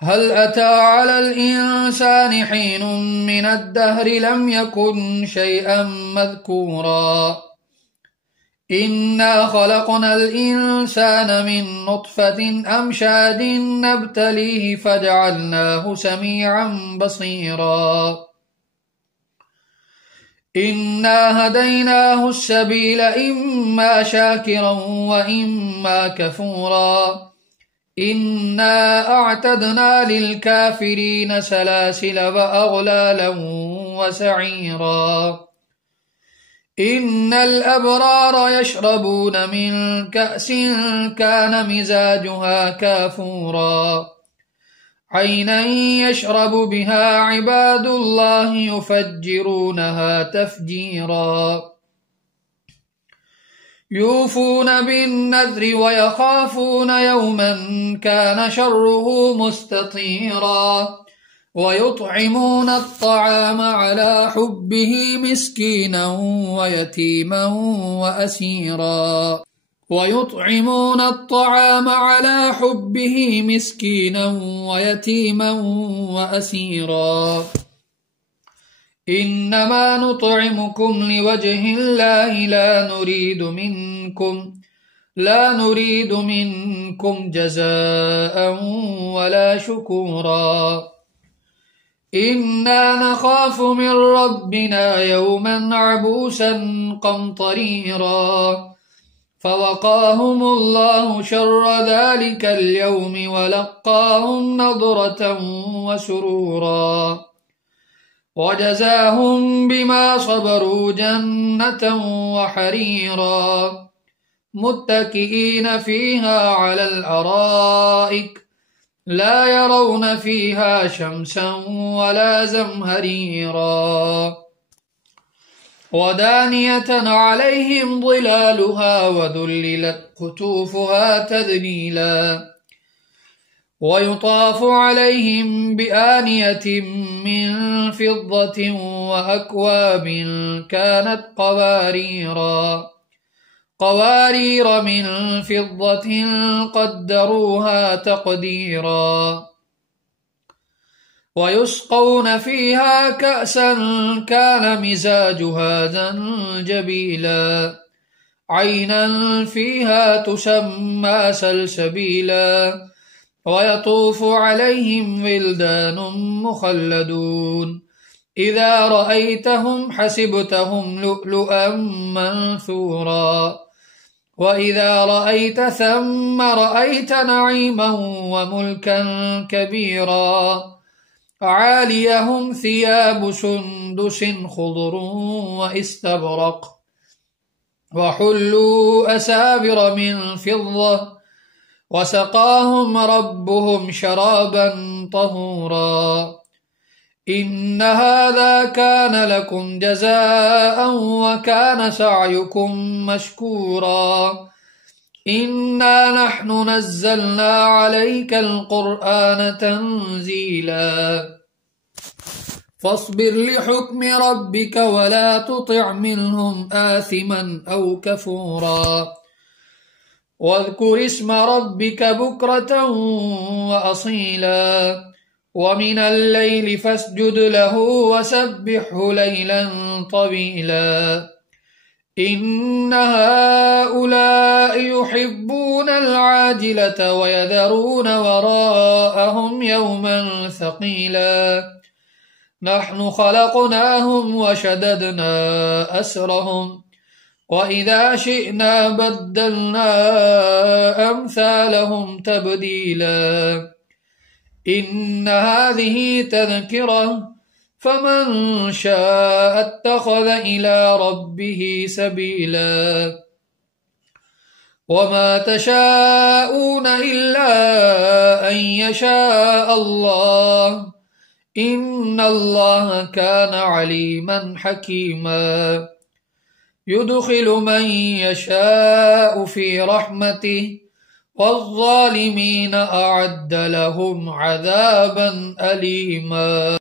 هل أتى على الإنسان حين من الدهر لم يكن شيئا مذكورا إنا خلقنا الإنسان من نطفة أمشاج نبتليه فجعلناه سميعا بصيرا إنا هديناه السبيل إما شاكرا وإما كفورا إنا أعتدنا للكافرين سلاسل وأغلالا وسعيرا إن الأبرار يشربون من كأس كان مزاجها كافورا عينا يشرب بها عباد الله يفجرونها تفجيرا يوفون بالنذر ويخافون يوما كان شره مستطيرا ويطعمون الطعام على حبه مسكينا ويتيما وأسيرا ويطعمون الطعام على حبه مسكينا ويتيما وأسيرا إنما نطعمكم لوجه الله لا نريد منكم جزاء ولا شكورا إنا نخاف من ربنا يوما عبوسا قمطريرا فوقاهم الله شر ذلك اليوم ولقاهم نضرة وسرورا وجزاهم بما صبروا جنة وحريرا متكئين فيها على الأرائك لا يرون فيها شمسا ولا زمهريرا ودانية عليهم ظلالها وذللت قطوفها تذليلا ويطاف عليهم بآنية من فضة وأكواب كانت قوارير من فضة قدروها تقديرا ويسقون فيها كأسا كان مزاجها زنجبيلا عينا فيها تسمى سلسبيلا ويطوف عليهم ولدان مخلدون إذا رأيتهم حسبتهم لؤلؤا منثورا وإذا رأيت ثم رأيت نعيما وملكا كبيرا عاليهم ثياب سندس خضر واستبرق وحلوا أسابر من فضة وسقاهم ربهم شرابا طهورا إن هذا كان لكم جزاء وكان سعيكم مشكورا إنا نحن نزلنا عليك القرآن تنزيلا فاصبر لحكم ربك ولا تطع منهم آثما أو كفورا واذكر اسم ربك بكرة وأصيلا ومن الليل فاسجد له وسبحه ليلا طويلا إن هؤلاء يحبون العاجلة ويذرون وراءهم يوما ثقيلا نحن خلقناهم وشددنا أسرهم وإذا شئنا بدلنا أمثالهم تبديلا إن هذه تذكرة فمن شاء اتخذ إلى ربه سبيلا وما تشاءون إلا أن يشاء الله إن الله كان عليما حكيما يدخل من يشاء في رحمته والظالمين أعد لهم عذابا أليما.